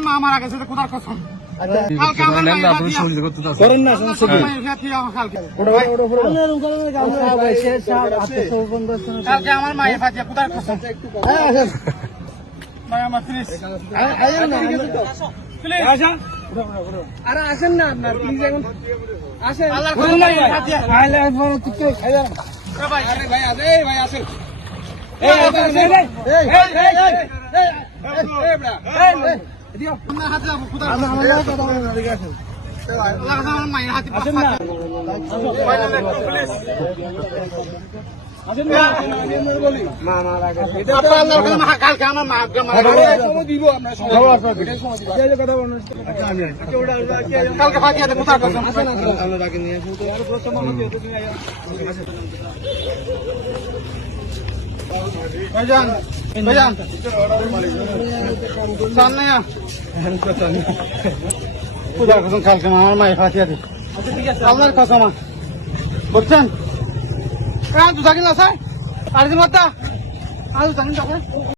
আমার মা মারা গেছে কোথার কসম কালকে আমার করেন না সমস্যা কি কালকে আমার মায়ের ফাটিয়া কোথার কসম ভাই আমার প্লিজ আরে আসেন না আপনার প্লিজ এখন আসেন আল্লাহর কসম মায়ের ফাটিয়া ভাই আরে ভাই আরে ভাই আসেন হাতে যাবো কোথার আমার মায়ের হাতে আসেন না আসেন না বলি কালকে আমার মা দিব আপনার কথা বলুন কালকে ফাটিয়া কোথার কসম ভাইজান ভাইজান সামনে কোথার কসম কালকে আমার মায়ের ফাটিয়া দি আপনার কসম বুঝছেন তুই থাকি না স্যার আর দিন আর থাকি